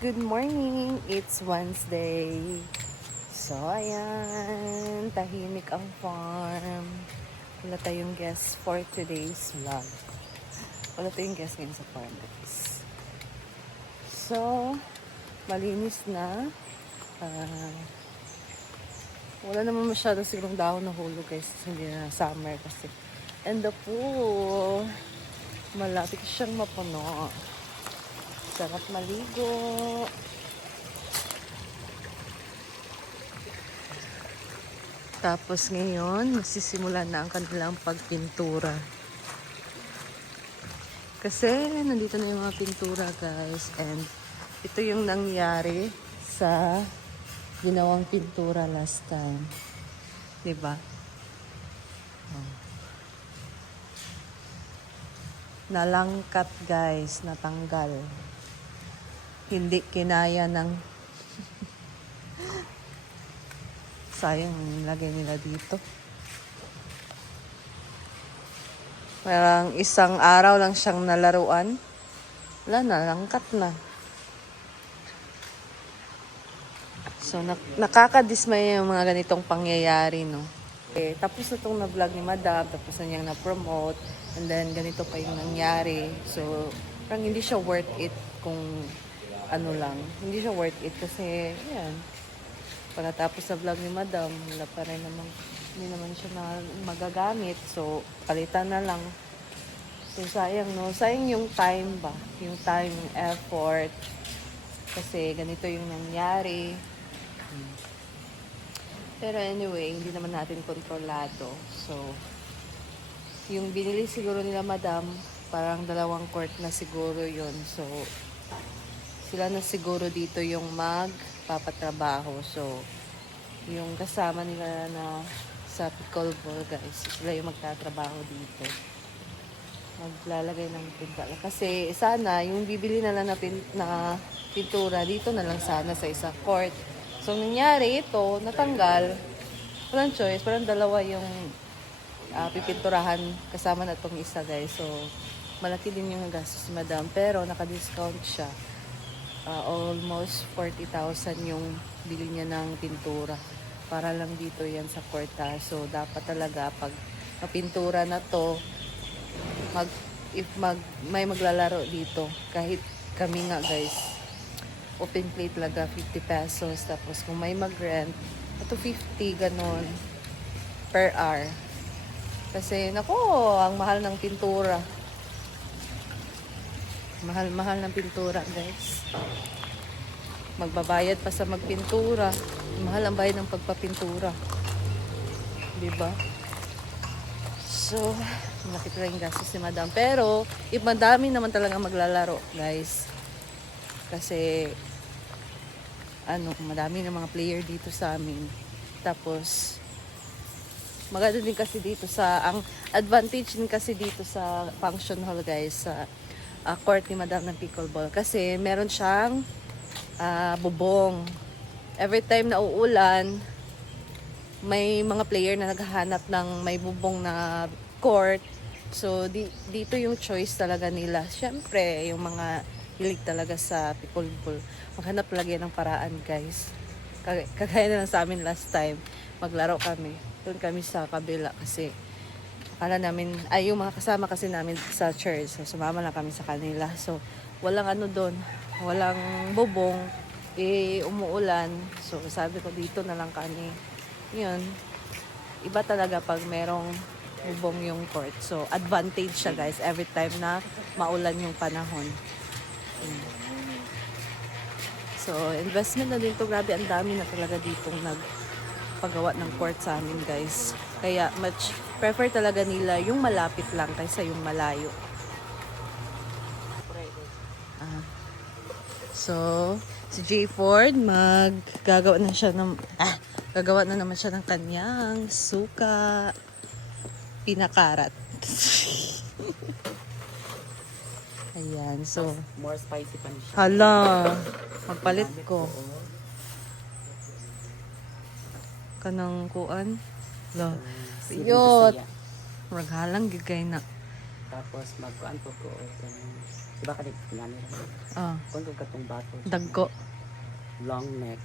good morning! It's Wednesday. So, ayan, tahimik ang farm. Wala tayong guest for today's vlog. Wala tayong guest ngayon sa farm, guys. So, malinis na. Wala naman masyado sigurong dahon na hulog, guys. Hindi na summer kasi. And the pool, malapit siyang mapuno. Sarap maligo. Tapos ngayon, magsisimula na ang kanilang pagpintura. Kasi nandito na yung mga pintura, guys. And ito yung nangyari sa ginawang pintura last time. Diba? Oh. Nalangkat, guys. Natanggal. Hindi kinaya ng sayang lagay nila dito. Parang isang araw lang siyang nalaruan. Wala na, langkat na. So, nakakadismay yung mga ganitong pangyayari, no? Tapos na itong na-vlog ni Madam, tapos na niyang na-promote, and then ganito pa yung nangyari. So, parang hindi siya worth it kung ano lang. Hindi siya worth it kasi, ayan, pagkatapos sa vlog ni Madam, wala pa rin naman, hindi naman siya na magagamit. So, palitan na lang. So, sayang, no? Sayang yung time ba? Yung time, yung effort. Kasi ganito yung nangyari. Pero anyway, hindi naman natin kontrolado. So, yung binili siguro nila Madam, parang 2 quart na siguro yun. So, sila na siguro dito yung magpapatrabaho. So, yung kasama nila na sa pickleball, guys, sila yung magtatrabaho dito. Maglalagay ng pintura. Kasi sana, yung bibili na lang na pintura, dito na lang sana sa isang court. So, nangyari ito, natanggal. Walang choice. Parang 2 yung pipinturahan kasama na itong isa, guys. So, malaki din yung gastos si Madam. Pero, naka-discount siya. Almost 40,000 yung bili niya ng pintura. Para lang dito yan sa courta. So, dapat talaga pag mapintura na to, may maglalaro dito. Kahit kami nga, guys, open plate talaga 50 pesos. Tapos kung may mag-rent, ito 50, ganon, per hour. Kasi, nako, ang mahal ng pintura. Mahal ng pintura, guys. Magbabayad pa sa magpintura. Mahal ang bayad ng pagpapintura. Diba? So, nakita lang yung gastos si Madam. Pero, madami naman talaga maglalaro, guys. Kasi, madami ng mga player dito sa amin. Tapos, maganda din kasi dito ang advantage din kasi dito sa function hall, guys, sa court ni Madam ng pickleball. Kasi, meron siyang bubong. Every time na uulan, may mga player na naghahanap ng may bubong na court. So, dito yung choice talaga nila. Siyempre, yung mga hilig talaga sa pickleball, maghanap lagi ng paraan, guys. Kagaya na lang sa amin last time, maglaro kami. Doon kami sa kabila kasi akala namin, yung mga kasama kasi namin sa church. So, sumama lang kami sa kanila. So, walang doon. Walang bubong. Umuulan. So, sabi ko, dito na lang kami. Yun. Iba talaga pag merong bubong yung court. So, advantage siya, guys, every time na maulan yung panahon. So, investment na din to. Grabe, ang dami na talaga ditong nagpagawa ng court sa amin, guys. Kaya, much prefer talaga nila yung malapit lang kaysa yung malayo. So, si J. Ford, gagawa na naman siya ng kanyang suka pinakarat. Ayan, so more spicy pa siya. Hala, magpalit ko. Kanang kuan. Lo. Yot. Maghalang gigay na. Tapos magkuan po ko. Diba ka tingnan nila? Ah, Kung katong bato. dagko. Long neck.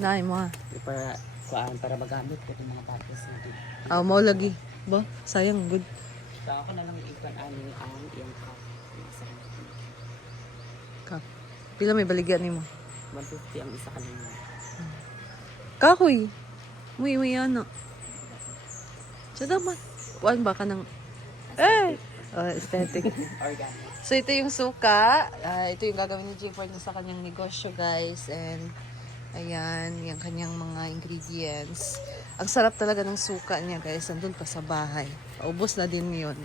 Nay mo ha. Para para magamit ko itong mga batos natin. Ah, mau lagi. Ba, sayang good. So ako na lang ikan ani ang iyang cup. Ka. Pila may baligyan nimo? 150 ang isa kanina. Kahoy. Muy ano. Sa dapat. Kuan ba ka ng aesthetic. Organic. So ito yung suka. Ito yung gagawin ni Jay niya sa kanyang negosyo, guys. And ayan, yung kanyang mga ingredients. Ang sarap talaga ng suka niya, guys. Nandun pa sa bahay. Ubus na din yun.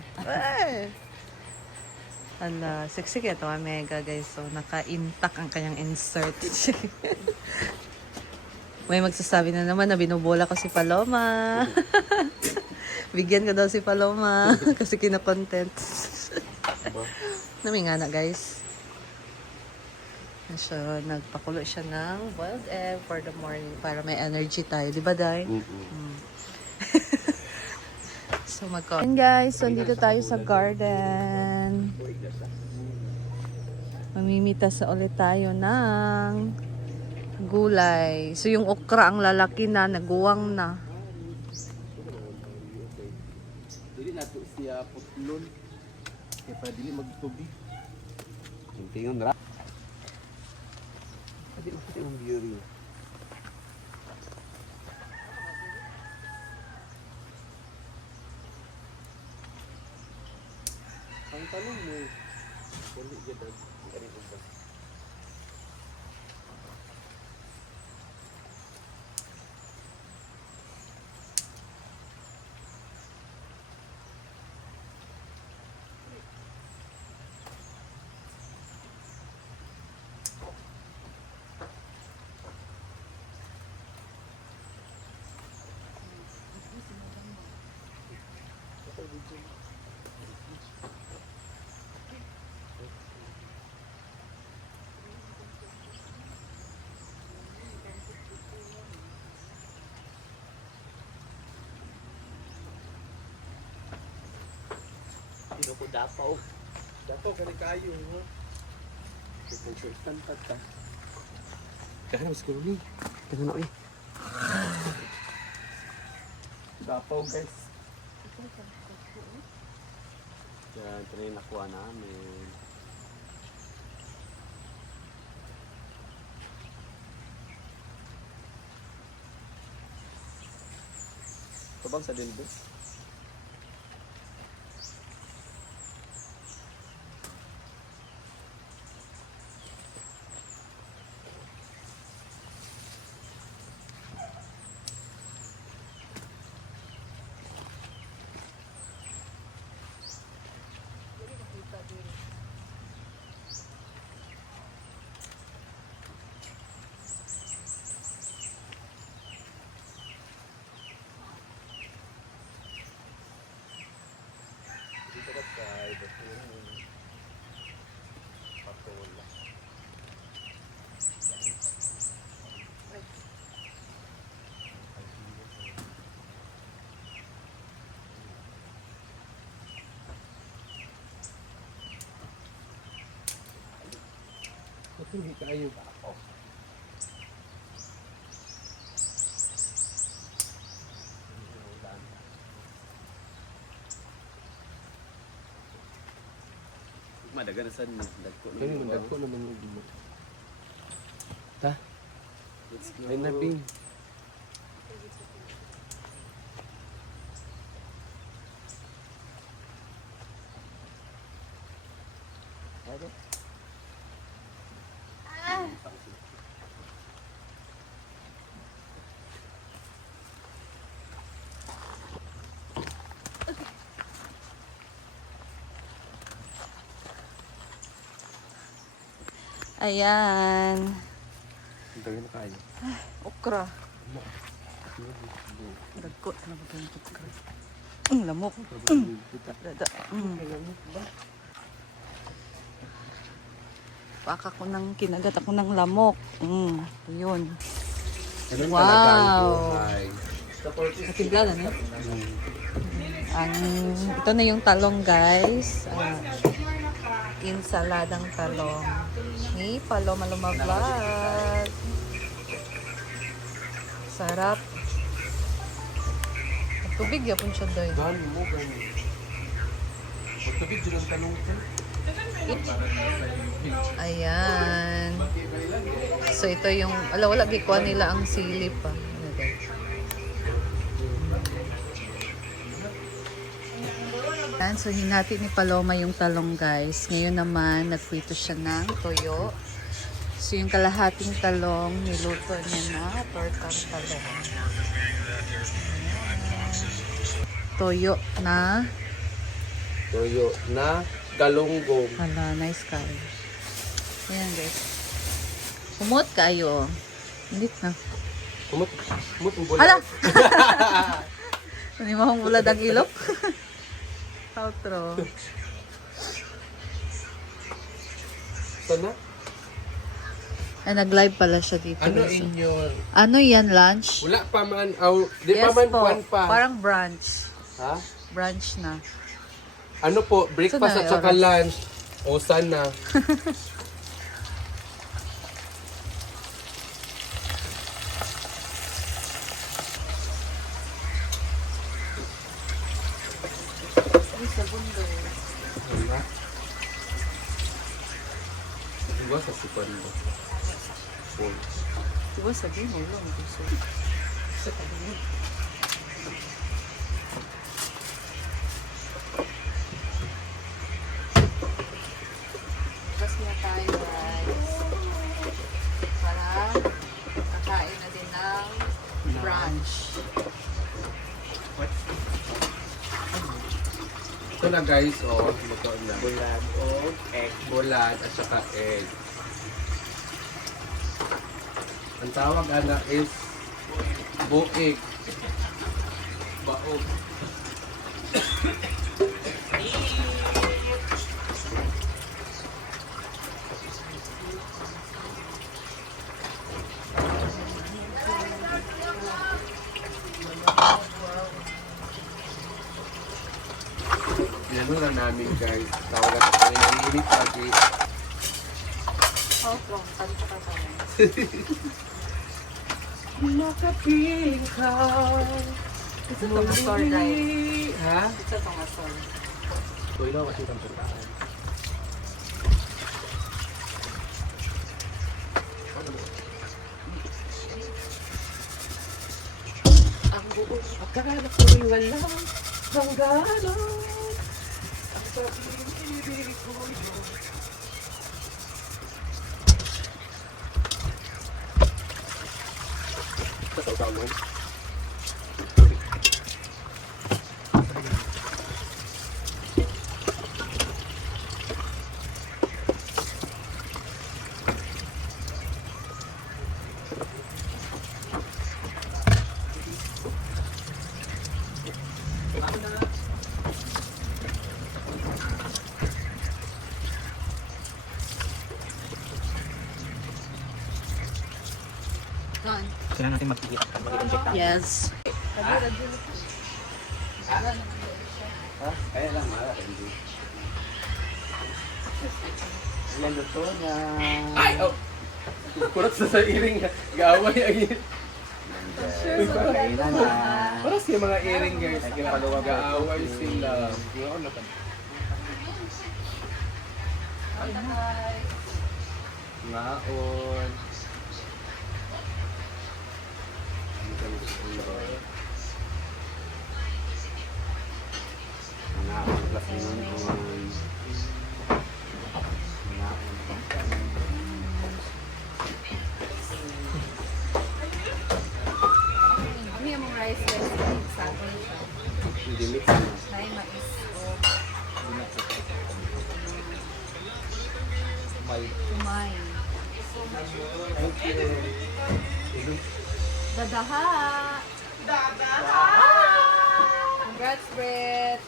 Ala, sexy kaya ito, mega, guys. So, naka-intact ang kanyang insert. May magsasabi na naman na binubola ko si Paloma. Bigyan ko daw si Paloma kasi kina-content. Naminga na, guys. So, nagpakulo siya ng boiled egg for the morning para may energy tayo. Di ba, Day? So, and guys, so dito tayo sa garden. Mamimitas ulit tayo ng gulay. So, yung okra ang lalaki na, naguwang na. Dili nato siya putlon. Kaya para dili magtubi. Tingnan ra. Adi mo yung beauty. Ang tanong mo, dali gid ari ba? Dito ko dapaw. Dato kani kayo mo. Sultan ta. Kaya mas kulo ni. Tingnan na Dapaw guys. Yan, ito na yung nakuha namin. Ito bang sa Dilbes? Dito ka sa iba po yung patola. Ito hindi kayo dapaw. Madagan sa dagko na. Kaya dagko na mga dimo. Ta. Ay na ping. Ayan. Dagko na kayo. Okra. Dagko na ba yung okra? Lamok. Dada. Baka ko nang kinagat ako ng lamok. Yun. Wow. Natigla na ito na yung talong, guys. insaladang talong. Ni Paloma Luma Vlog. Sarap. Tubig yapon siya doy. Gani mo, gani. Magtubig dyan ang tanong ko. Ayan. So ito yung, wala gikuha nila ang sili pa. Ano daw? Ayan, so hinati ni Paloma yung talong guys. Ngayon naman, nagprito siya ng toyo. So yung kalahating talong, niluto niya na tortang talong. Toyo na, Toyo na galunggong. hala, nice kayo. Ayan guys. Kumot kayo. Hindi na. Kumot ang bulan. Hala! Hindi mo akong bulad ang ilok. Outro. Sana? Ay, nag-live pala siya dito. Ano guys. inyo? Ano yan, lunch? Wala pa man. Di Yes pa man po. buwan pa. Parang brunch. Ha? Brunch na. Ano po? Breakfast Sana, at saka oras. lunch. O sana. Diba? Diba sa sipon mo? Full. Diba sabihin mo lang. Tapos na tayo guys. Para kakain na din ng brunch. Ito na guys, oh. Luto na. Bulan o egg. Bulan at saka egg. Ang tawag ana is buik. Baog. Ano na namin guys. Tawag at nanginginig lagi. Opo, tanto ka pa rin. Makapiling ka. Ito itong asol guys. Ha? Ito itong asol. Tuloy na kasi itong pagkaan. Ang buong akala ko'y walang hangganan. Ang pag-ibig ko'y Tataw-taw. Kailangan natin mag-inject. Yes. Ha? Kaya lang, mahal. Hindi. Ilan luto na. Ay! Oh! Kurot sa iring. Gaway ang iring. Kailan na. Para siya mga iring guys. Nagpagawa ba? Gaaway sila. Yun na Ngaon. Ngaon plus ngaon. Ano yung mga rice sa akin siya? Hindi mix na. May mais o kumain. Dadaha! Dadaha! Congrats, Brett!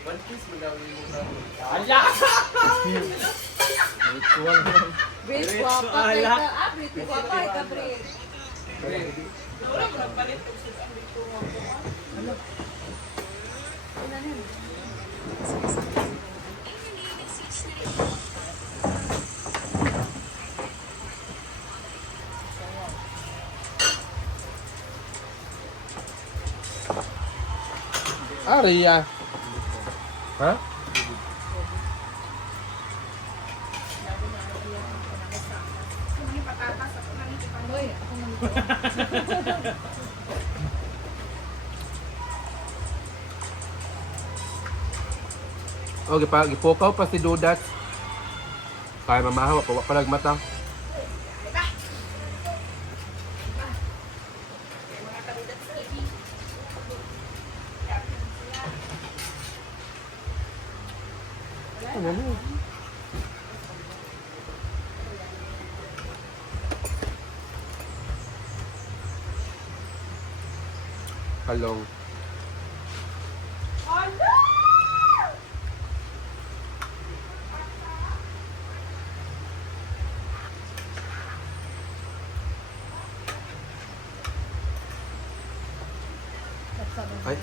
One piece mo daw yung mukha mo. Ala! Brett, guwapa kay ka. Ah, Brett, guwapa kay ka, Brett. Ano? Ano na yun? Aria. Ha? Okay, gipukaw pa si Dudat. Kaya mamahawa, pawa palag mata. Ano mo? Kalong. Ay.